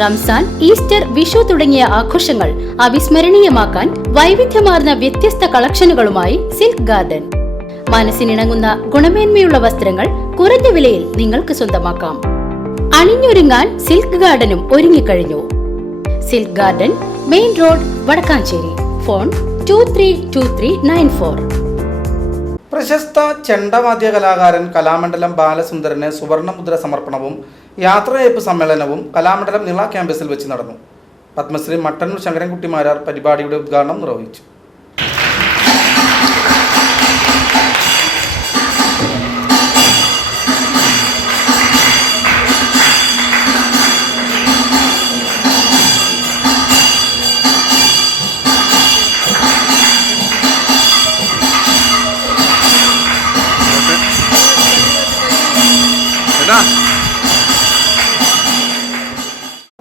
Ramzan, Easter, Vishu തുടങ്ങിയ ആഘോഷങ്ങൾ അവിസ്മരണീയമാക്കാൻ വൈവിധ്യമാർന്ന വ്യത്യസ്ത കളക്ഷനുകളുമായി സിൽക്ക് ഗാർഡൻ. മനസ്സിനിണങ്ങുന്ന ഗുണമേന്മയുള്ള വസ്ത്രങ്ങൾ കുറഞ്ഞ വിലയിൽ നിങ്ങൾക്ക് സ്വന്തമാക്കാം. അണിഞ്ഞൊരുങ്ങാൻ സിൽക്ക് ഗാർഡനും ഒരുങ്ങിക്കഴിഞ്ഞു. Silk garden, main road, Vadakkanchery. Phone 232394. പ്രശസ്ത ചെണ്ടവാദ്യ കലാകാരൻ കലാമണ്ഡലം ബാലസുന്ദരന് സുവർണമുദ്ര സമർപ്പണവും യാത്രയയപ്പ് സമ്മേളനവും കലാമണ്ഡലം നിള ക്യാമ്പസിൽ വെച്ച് നടന്നു. പത്മശ്രീ മട്ടന്നൂർ ശങ്കരൻകുട്ടി മാരാർ പരിപാടിയുടെ ഉദ്ഘാടനം നിർവഹിച്ചു.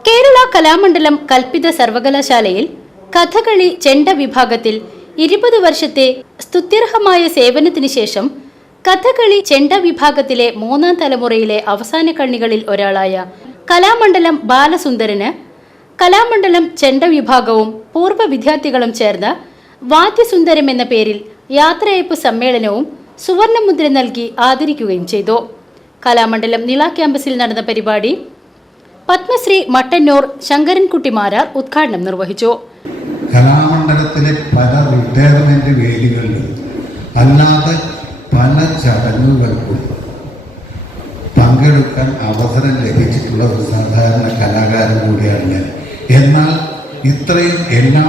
കേരള കലാമണ്ഡലം കൽപ്പിത സർവകലാശാലയിൽ കഥകളി ചെണ്ട വിഭാഗത്തിൽ 20 വർഷത്തെ സ്തുത്യർഹമായ സേവനത്തിന് ശേഷം കഥകളി ചെണ്ട വിഭാഗത്തിലെ 3ാം തലമുറയിലെ അവസാന കണ്ണികളിൽ ഒരാളായ കലാമണ്ഡലം ബാലസുന്ദരന് കലാമണ്ഡലം ചെണ്ട വിഭാഗവും പൂർവ്വ വിദ്യാർത്ഥികളും ചേർന്ന് വാദ്യസുന്ദരം എന്ന പേരിൽ യാത്രയയപ്പ് സമ്മേളനവും സുവർണമുദ്ര നൽകി ആദരിക്കുകയും ചെയ്തു. കലാമണ്ഡലം നിള ക്യാമ്പസിൽ നടന്ന പരിപാടി പത്മശ്രീ മട്ടന്നൂർ ശങ്കരൻകുട്ടി മാരാർ ഉദ്ഘാടനം നിർവഹിച്ചു. കലാമണ്ഡലത്തിലെ പല റിട്ടയർമെന്റ് വേദികളിലും അല്ലാതെ പല ചടങ്ങുകൾക്കും പങ്കെടുക്കാൻ അവസരം ലഭിച്ചിട്ടുള്ള ഒരു സാധാരണ കലാകാരൻ കൂടിയാണ് ഞാൻ. എന്നാൽ ഇത്രയും എല്ലാ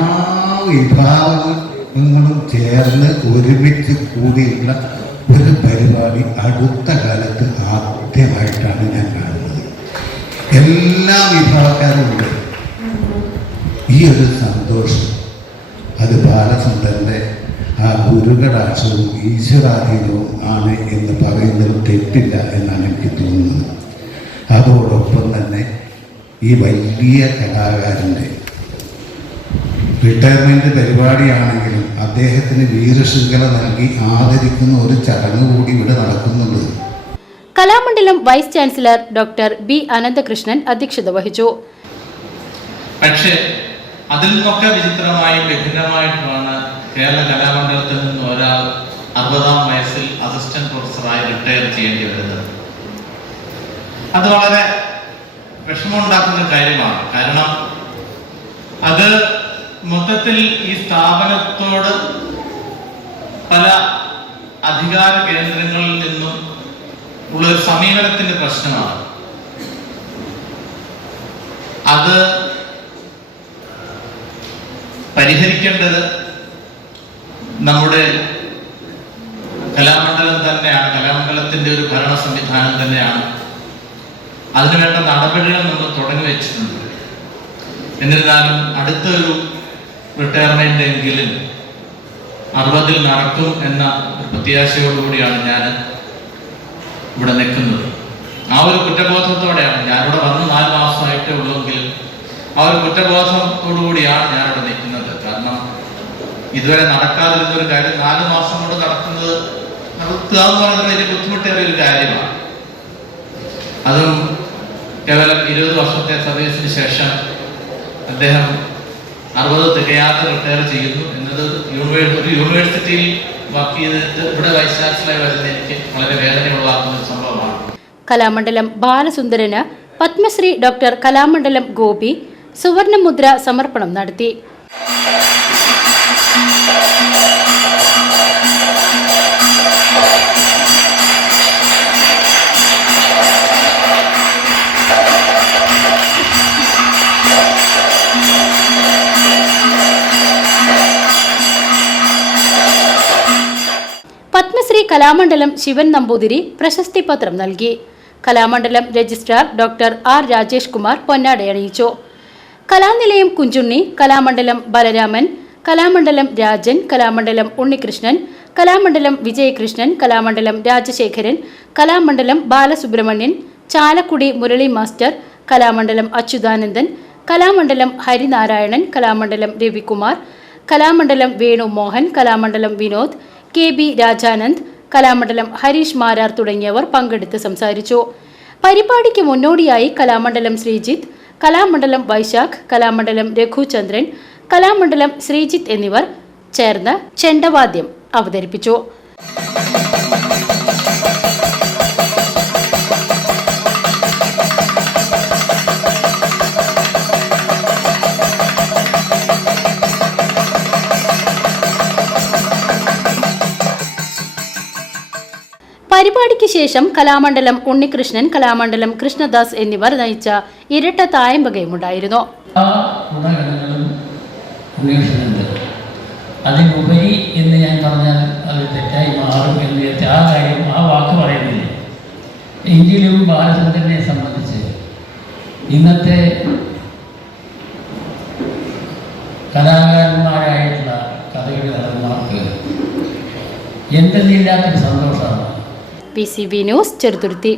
വിഭാഗങ്ങളും ചേർന്ന് ഒരുമിച്ച് കൂടിയുള്ള ഒരു പരിപാടി അടുത്ത കാലത്ത് ആദ്യമായിട്ടാണ് ഞാൻ കാണുന്നത്. എല്ലാ വിഭാഗക്കാരും ഉണ്ട്. ഈ ഒരു സന്തോഷം അത് ബാലസുന്ദരൻ്റെ ആ ഗുരുകടാക്ഷവും ഈശ്വരാധീനവും ആണ് എന്ന് പറയുന്നത് തെറ്റില്ല എന്നാണ് എനിക്ക് തോന്നുന്നത്. അതോടൊപ്പം തന്നെ ഈ വലിയ കലാകാരൻ്റെ റിട്ടയർമെൻറ്റ് പരിപാടിയാണെങ്കിലും അദ്ദേഹത്തിന് വീരശൃംഖല നൽകി ആദരിക്കുന്ന ഒരു ചടങ്ങ് കൂടി ഇവിടെ നടക്കുന്നുണ്ട്. Kalamandalam vice chancellor doctor B Ananthakrishnan അധ്യക്ഷത വഹിച്ചു. പക്ഷേ അതിൽ നിന്നൊക്കെ വിചിത്രമായി വിഭിന്നമായിട്ടാണ് കേരള കലാമണ്ഡലത്തിൽ നിന്ന് ഒരാൾ 60ാം വയസ്സിൽ അസിസ്റ്റന്റ് പ്രൊഫസറായി റിട്ടയർ ചെയ്യേണ്ടി വരുന്നത്. അത് വളരെ വിഷമമുണ്ടാക്കുന്ന കാര്യമാണ്. കാരണം അത് മൊത്തത്തിൽ ഈ സ്ഥാപനത്തോട് പല അധികാര കേന്ദ്രങ്ങളിൽ നിന്നും ഉള്ളൊരു സമീപനത്തിന്റെ പ്രശ്നമാണ്. അത് പരിഹരിക്കേണ്ടത് നമ്മുടെ കലാമണ്ഡലം തന്നെയാണ്. കലാമണ്ഡലത്തിന്റെ ഒരു ഭരണ സംവിധാനം തന്നെയാണ്. അതിനുവേണ്ട നടപടികൾ നമ്മൾ തുടങ്ങി വെച്ചിട്ടുണ്ട്. എന്നിരുന്നാലും അടുത്തൊരു റിട്ടയർമെന്റ് എങ്കിലും 60ൽ നടക്കും എന്ന പ്രത്യാശയോടുകൂടിയാണ് ഞാൻ ഇവിടെ നിൽക്കുന്നത്. ആ ഒരു കുറ്റബോധത്തോടെയാണ് ഞാനിവിടെ വന്ന് 4 മാസമായിട്ടേ ഉള്ളെങ്കിൽ ആ ഒരു കുറ്റബോധത്തോടുകൂടിയാണ് ഞാനിവിടെ നിൽക്കുന്നത്. കാരണം ഇതുവരെ നടക്കാതിരുന്നൊരു കാര്യം 4 മാസം കൊണ്ട് നടക്കുന്നത് നടത്തുക എന്ന് പറയുന്നത് വലിയ ബുദ്ധിമുട്ടേറിയ ഒരു കാര്യമാണ്. അതും കേവലം 20 വർഷത്തെ സർവീസിന് ശേഷം അദ്ദേഹം 60 തികയാതെ റിട്ടയർ ചെയ്യുന്നു എന്നത് ഒരു യൂണിവേഴ്സിറ്റിയിൽ വർക്ക് ചെയ്തിട്ട് ഇവിടെ വൈസ് ചാൻസലറായി വരുന്ന എനിക്ക് വളരെ വേദനയുള്ളാക്കുന്ന ഒരു സംഭവമാണ്. കലാമണ്ഡലം ബാലസുന്ദരന് പത്മശ്രീ ഡോക്ടർ കലാമണ്ഡലം ഗോപി സുവർണമുദ്ര സമർപ്പണം നടത്തി. പത്മശ്രീ കലാമണ്ഡലം ശിവൻ നമ്പൂതിരി പ്രശസ്തി പത്രം നൽകി. Kalamandalam registrar doctor R Rajesh Kumar പൊന്നാടയണിയിച്ചു. Kalanilayam Kunchunni, Kalamandalam Balaraman, Kalamandalam Rajan, Kalamandalam Unnikrishnan, Kalamandalam Vijayakrishnan, Kalamandalam Rajasekharan, Kalamandalam Balasubramanian, Chalakudy Murali master, Kalamandalam Achuthanandan, Kalamandalam Harinarayanan, Kalamandalam Ravikumar, Kalamandalam Venu Mohan, Kalamandalam Vinod, K B Rajanand, Kalamandalam Harish Marar തുടങ്ങിയവർ പങ്കെടുത്ത് സംസാരിച്ചു. പരിപാടിക്ക് മുന്നോടിയായി കലാമണ്ഡലം ശ്രീജിത്ത്, കലാമണ്ഡലം വൈശാഖ്, കലാമണ്ഡലം രഘുചന്ദ്രൻ, കലാമണ്ഡലം ശ്രീജിത്ത് എന്നിവർ ചേർന്ന് ചെണ്ടവാദ്യം അവതരിപ്പിച്ചു. പരിപാടിക്ക് ശേഷം കലാമണ്ഡലം ഉണ്ണികൃഷ്ണൻ, കലാമണ്ഡലം കൃഷ്ണദാസ് എന്നിവർ നയിച്ച ഇരട്ട തായമ്പകയുമുണ്ടായിരുന്നു. അതിനുപരി എന്ന് ഞാൻ പറഞ്ഞാൽ അത് തെറ്റായി മാറും എന്ന് ആ കാര്യം ആ വാക്ക് പറയുന്നില്ല. എങ്കിലും ബാലചന്ദ്രനെ സംബന്ധിച്ച് ഇന്നത്തെ കലാകാരന്മാരായിട്ടുള്ള കഥകളി നടന്മാർക്ക് എന്തെന്നില്ലാത്തൊരു സന്തോഷമാണ്. PCB news, Cheruthuruthy.